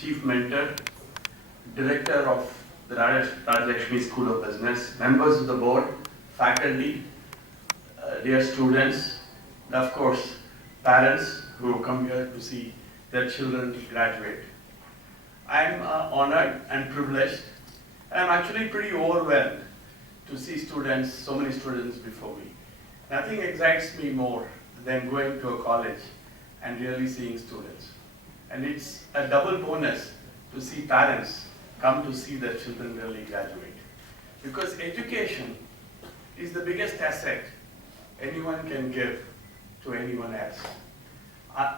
Chief Mentor, Director of the Rajalakshmi School of Business, members of the board, faculty, dear students, and of course, parents who come here to see their children graduate. I am honored and privileged. I am actually pretty overwhelmed to see students, so many students before me. Nothing excites me more than going to a college and really seeing students. And it's a double bonus to see parents come to see their children really graduate. Because education is the biggest asset anyone can give to anyone else.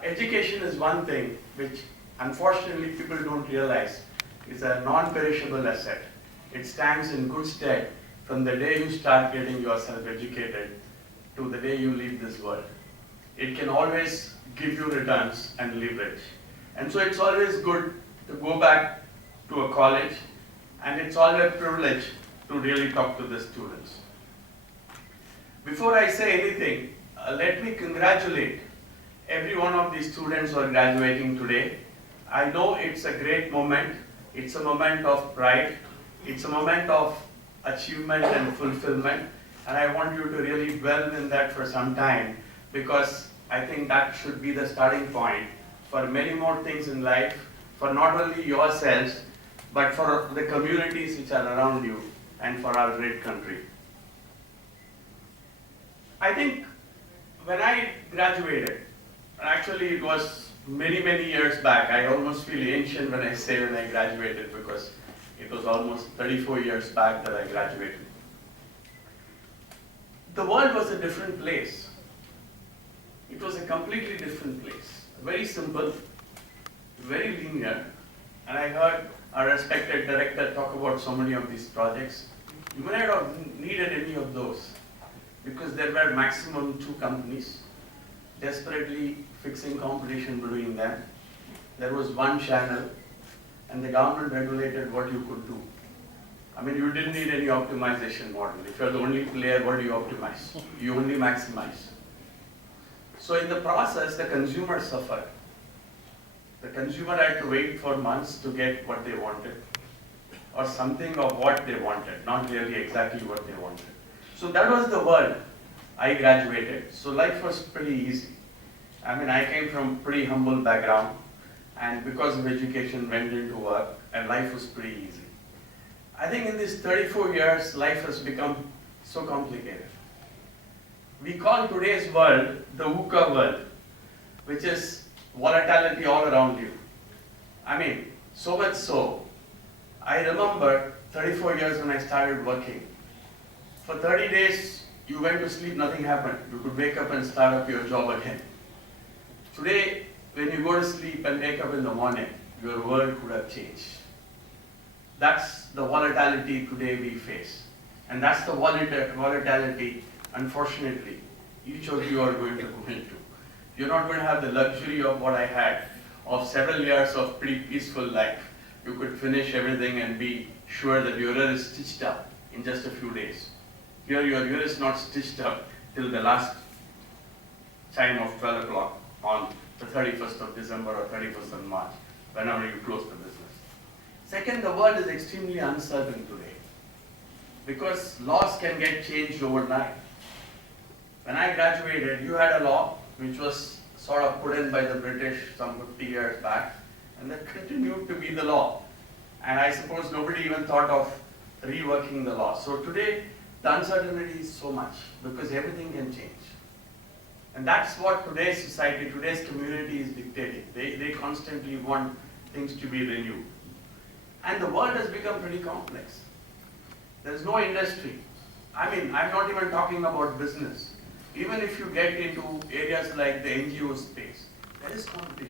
Education is one thing which unfortunately people don't realize is a non-perishable asset. It stands in good stead from the day you start getting yourself educated to the day you leave this world. It can always give you returns and leverage. And so it's always good to go back to a college, and it's always a privilege to really talk to the students. Before I say anything, let me congratulate every one of these students who are graduating today. I know it's a great moment. It's a moment of pride. It's a moment of achievement and fulfillment. And I want you to really dwell in that for some time, because I think that should be the starting point for many more things in life, for not only yourselves, but for the communities which are around you and for our great country. I think when I graduated, actually it was many, many years back. I almost feel ancient when I say when I graduated, because it was almost 34 years back that I graduated. The world was a different place. It was a completely different place. Very simple, very linear. And I heard our respected director talk about so many of these projects. You may not have needed any of those, because there were maximum 2 companies desperately fixing competition between them. There was one channel, and the government regulated what you could do. I mean, you didn't need any optimization model. If you're the only player, what do you optimize? You only maximize. So in the process, the consumer suffered. The consumer had to wait for months to get what they wanted, or something of what they wanted, not really exactly what they wanted. So that was the world I graduated. So life was pretty easy. I mean, I came from pretty humble background, and because of education went into work, and life was pretty easy. I think in these 34 years, life has become so complicated. We call today's world the VUCA world, which is volatility all around you. I mean, so much so, I remember 34 years when I started working. For 30 days, you went to sleep, nothing happened. You could wake up and start up your job again. Today, when you go to sleep and wake up in the morning, your world could have changed. That's the volatility today we face. And that's the volatility, unfortunately, each of you are going to go into. You're not going to have the luxury of what I had, of several years of pretty peaceful life. You could finish everything and be sure that your ear is stitched up in just a few days. Here your ear is not stitched up till the last chime of 12 o'clock on the 31st of December or 31st of March, whenever you close the business. Second, the world is extremely uncertain today, because laws can get changed overnight. When I graduated, you had a law which was sort of put in by the British some 50 years back, and that continued to be the law. And I suppose nobody even thought of reworking the law. So today, the uncertainty is so much, because everything can change. And that's what today's society, today's community is dictating. They constantly want things to be renewed. And the world has become pretty complex. There's no industry. I mean, I'm not even talking about business. Even if you get into areas like the NGO space, there is competition.